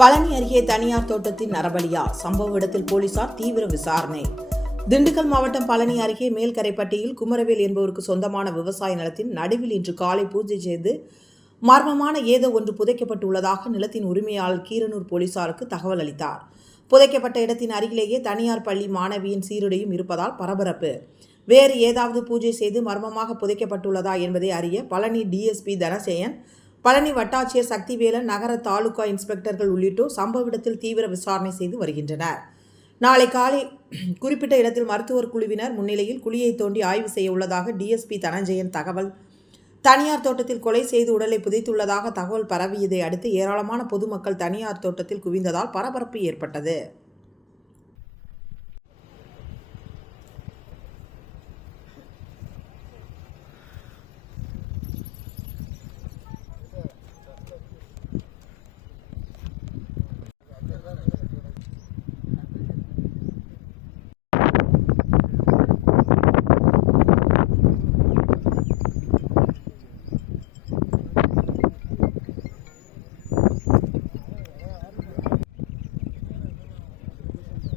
பழனி அருகே தனியார் தோட்டத்தின் நரபலியா. சம்பவ இடத்தில் போலீசார் தீவிர விசாரணை. திண்டுக்கல் மாவட்டம் பழனி அருகே மேல்கரைப்பட்டியில் குமரவேல் என்பவருக்கு சொந்தமான விவசாய நிலத்தின் நடுவில் இன்று காலை பூஜை செய்து மர்மமான ஏதோ ஒன்று புதைக்கப்பட்டுள்ளதாக நிலத்தின் உரிமையாளர் கீரனூர் போலீசாருக்கு தகவல் அளித்தார். புதைக்கப்பட்ட இடத்தின் அருகிலேயே தனியார் பள்ளி மாணவியின் சீருடையும் இருப்பதால் பரபரப்பு. வேறு ஏதாவது பூஜை செய்து மர்மமாக புதைக்கப்பட்டுள்ளதா என்பதை அறிய பழனி டிஎஸ்பி தனசேயன் பழனி வட்டாட்சியர் சக்திவேலன் நகர தாலுகா இன்ஸ்பெக்டர்கள் உள்ளிட்டோர் சம்பவ இடத்தில் தீவிர விசாரணை செய்து வருகின்றனர். நாளை காலை குறிப்பிட்ட இடத்தில் மருத்துவர் குழுவினர் முன்னிலையில் குழியை தோண்டி ஆய்வு செய்ய உள்ளதாக டிஎஸ்பி தனஞ்சயன் தகவல். தனியார் தோட்டத்தில் கொலை செய்து உடலை புதைத்துள்ளதாக தகவல் பரவியதை அடுத்து ஏராளமான பொதுமக்கள் தனியார் தோட்டத்தில் குவிந்ததால் பரபரப்பு ஏற்பட்டது.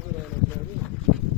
ぐらいの距離。